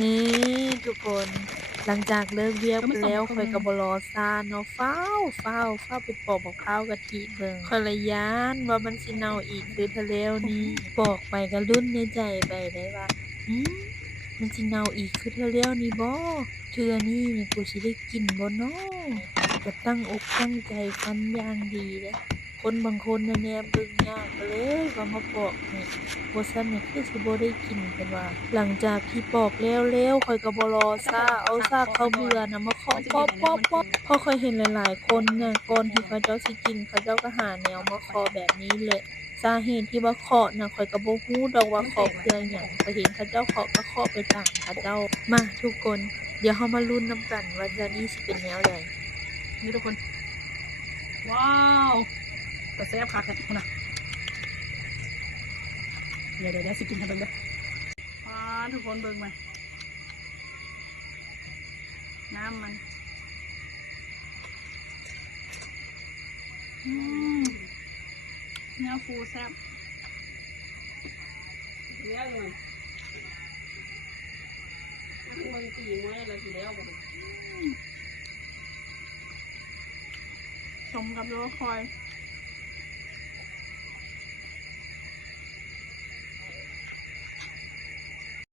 นี่ทุกคนหลังจากเลิกเวียกไปแล้วข้อยก็บ่รอช้าเนาะฟ้าวไปปอกบักพร้าวกะทิเบิ่งข้อยละย้านว่ามันสิเน่าอีกคือทะแล้วนี้ปอกไปก็ลุ้นในใจไปได้ว่าหือมันสิเน่าอีกคือทะแล้วนี้บ่เทื่อนี้นี่กูสิได้กินบ่น้อก็ตั้งอกตั้งใจฟันอย่างดีเด้อคนบางคนน่ะแนมเบิ่งยากก็เลยว่ามาปอกให้ บ่ซั้นนี่คือสิบ่ได้กินเพิ่นว่าหลังจากที่ปอกแล้วข้อยก็บ่รอช้าเอาซากข้าวเบื่อน่ะมาเคาะป๊อปๆๆเพราะข้อยเห็นหลายๆคนน่ะก่อนที่เขาเจ้าสิกินเขาเจ้าก็หาแนวมาเคาะแบบนี้แหละสาเหตุที่ว่าเคาะน่ะข้อยก็บ่ฮู้ดอกว่าเคาะเพื่อหยังข้อยเห็นเขาเจ้าเคาะก็เคาะไปตามเขาเจ้ามาทุกคนเดี๋ยวเรามาลุ้นนำกันว่าเทื่อนี้สิเป็นแนวใดนี่ทุกคนว้าวแต่แซ่บคักเลยคุณน่ะเดี๋ยวสิกินให้เบิ่งเด้อทุกคนเบิ่งไหมน้ำมันเนื้อฟูแซ่บแล้วเลยมันตีไว้เลยทีแล้วสมกับรอคอย